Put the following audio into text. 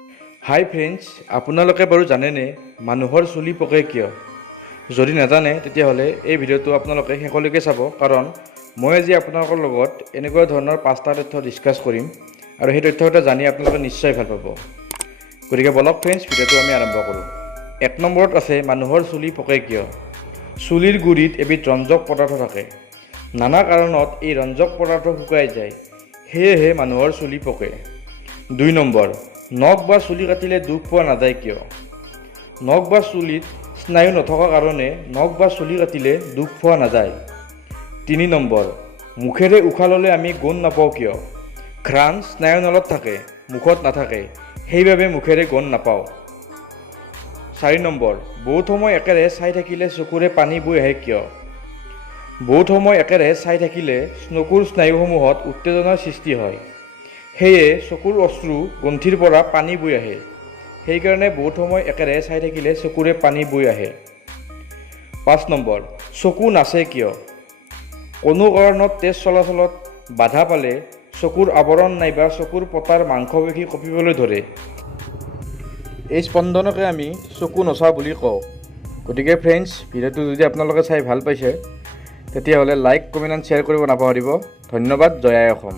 হাই friends, আপোনালোকে বাৰু জানেনে মানুহৰ চুলি পকে কিয়? যদি নাজানে তেতিয়াহ'লে এই ভিডিঅ'টো আপোনালোকে শেষলৈকে চাব, কাৰণ মই আজি আপোনালোকৰ লগত এনেকুৱা ধৰণৰ 5টা তথ্য ডিছকাছ কৰিম আৰু সেই তথ্যকেইটা জানি আপোনালোকে নিশ্চয় ভাল পাব। গতিকে বলক ফ্ৰেণ্ডছ, ভিডিঅ'টো আমি আৰম্ভ কৰোঁ। 1 নম্বৰত আছে মানুহৰ চুলি পকে কিয়? চুলিৰ গুৰিত এবিধ ৰঞ্জক পদাৰ্থ থাকে। নানা কাৰণত এই ৰঞ্জক পদাৰ্থ শুকাই যায়, সেয়েহে মানুহৰ চুলি পকে। 2 নম্বৰ, নখ বা চুলি কাটিলে দুখ পোৱা নাযায় কিয়? নখ বা চুলিত স্নায়ু নথকাৰ কাৰণে নখ বা চুলি কাটিলে দুখ পোৱা নাযায়। 3 নম্বৰ, মুখেৰে উশাহ ল'লে আমি গোন্ধ নাপাওঁ কিয়? ঘ্ৰাণ স্নায়ুনলত থাকে, মুখত নাথাকে, সেইবাবে মুখেৰে গোন্ধ নাপাওঁ। 4 নম্বৰ, বহুত সময় একেৰাহে চাই থাকিলে চকুৰে পানী বৈ আহে কিয়? বহুত সময় একেৰাহে চাই থাকিলে চকুৰ স্নায়ুসমূহত উত্তেজনাৰ সৃষ্টি হয়, সেয়ে চকুৰ অশ্ৰু গ্ৰন্থিৰ পৰা পানী বৈ আহে। সেইকাৰণে বহুত সময় একেৰাহে চাই থাকিলে চকুৰে পানী বৈ আহে। 5 নম্বৰ, চকু নাচে কিয়? কোনো কাৰণত তেজ চলাচলত বাধা পালে চকুৰ আৱৰণ নাইবা চকুৰ পতাৰ মাংসপেশী কঁপিবলৈ ধৰে। এই স্পন্দনকে আমি চকু নচা বুলি কওঁ। গতিকে ফ্ৰেণ্ডছ, ভিডিঅ'টো যদি আপোনালোকে চাই ভাল পাইছে তেতিয়াহ'লে লাইক, কমেণ্ট এণ্ড শ্বেয়াৰ কৰিব নাপাহৰিব। ধন্যবাদ। জয় আই অসম।